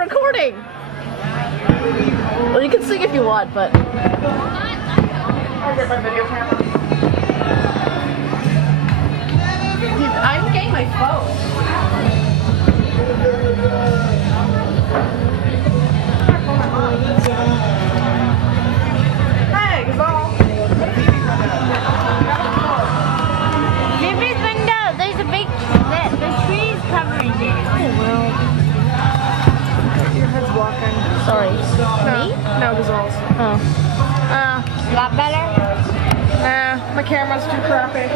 recording. Well, you can sing if you want, but. I'll get my video camera. Dude, I'm getting my phone. Hey, Gazelle. Maybe it's window. There's a big the trees covering it. Oh well. Your head's blocking. Sorry. Me? No, Gazelle's. Oh. A lot better. Nah, my camera's too crappy.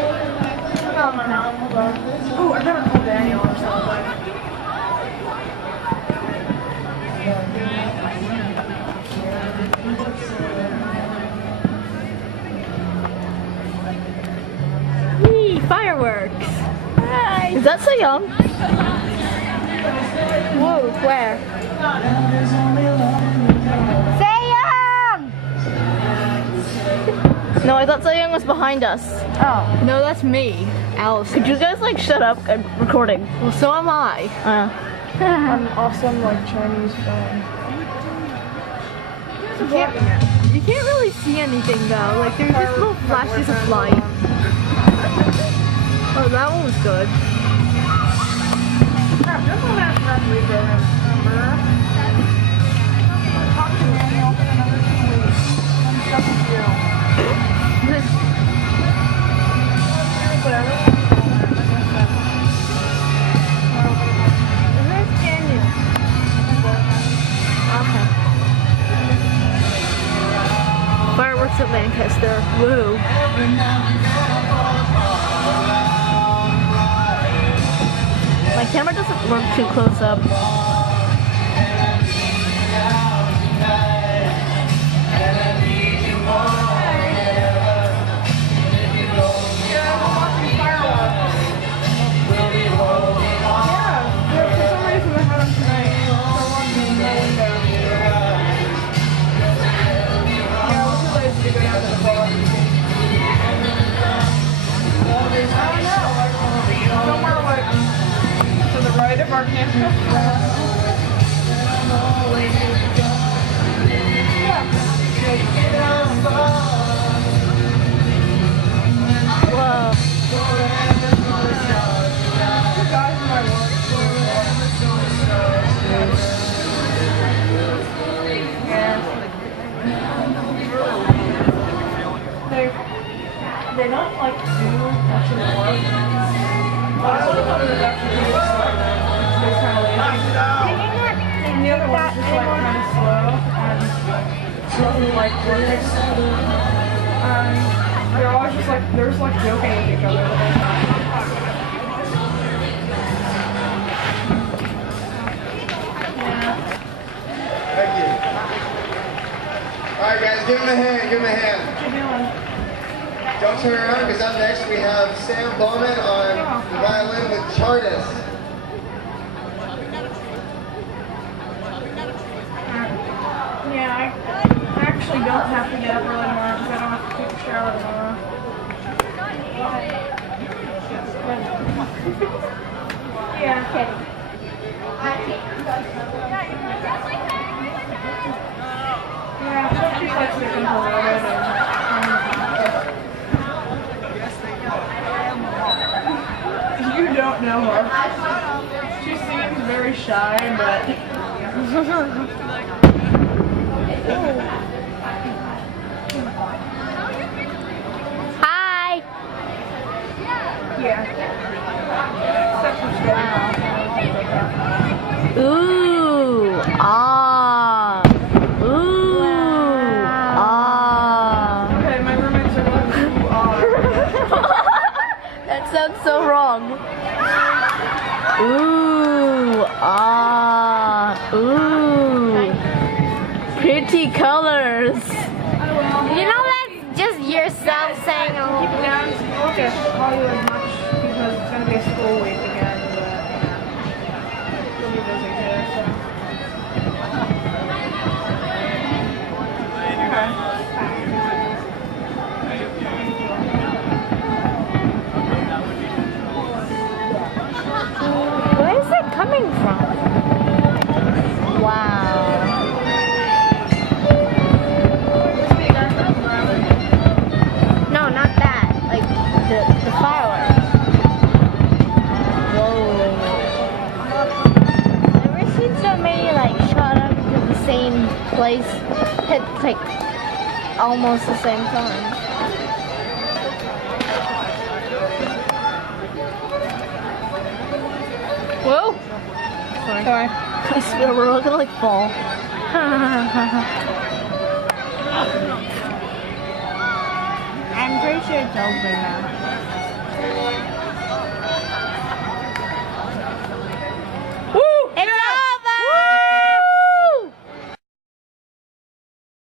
Oh, my mom. Hold on. Ooh, I better call Daniel or something. Whee! Fireworks. Hi. Is that so young? Whoa, where? No, I thought So Young was behind us. Oh. No, that's me, Alice. Could you guys like shut up? I'm recording. Well, so am I. I'm awesome, like Chinese phone. You can't really see anything though. Like there's just little flashes of light. Oh, that one was good. Crap, just one last reprogram. Remember? Talk to Daniel in another 2 weeks. I'm stuck with you. Where's Daniel? Okay. Fireworks at Lancaster. Woo. My camera doesn't work too close up. Right of our campus. Whoa. They don't like do much of the work. But I would have thought it was actually pretty slow. It's kind of lazy. And the other one's just like kind of slow and doesn't like working. They're always just like, they're just like joking with each other the whole time. Thank you. Alright guys, give him a hand, give him a hand. What you doing? Don't turn around because up next we have Sam Bowman on the violin with Chartist. Yeah, I actually don't have to get up early tomorrow because I don't have to take a shower tomorrow. Yeah. Okay. Yeah, she likes to control it. You don't know her. She seems very shy, but... Hi. Yeah. Except for story. Ooh. Ah. Ooh. Ah. Okay, my roommates are going to That sounds so wrong. Ooh. Ah. Ooh. Pretty colors. You know that's just yourself saying a Keep it down. I won't get to call you as much because it's going to be a school week again, but you'll be busy too, so. Okay. Where is it coming from? Wow. the fireworks. Whoa. Ever seen so many like shot up to the same place at like almost the same time? Whoa! Sorry. I swear we're all gonna like fall. I'm pretty sure it's over now.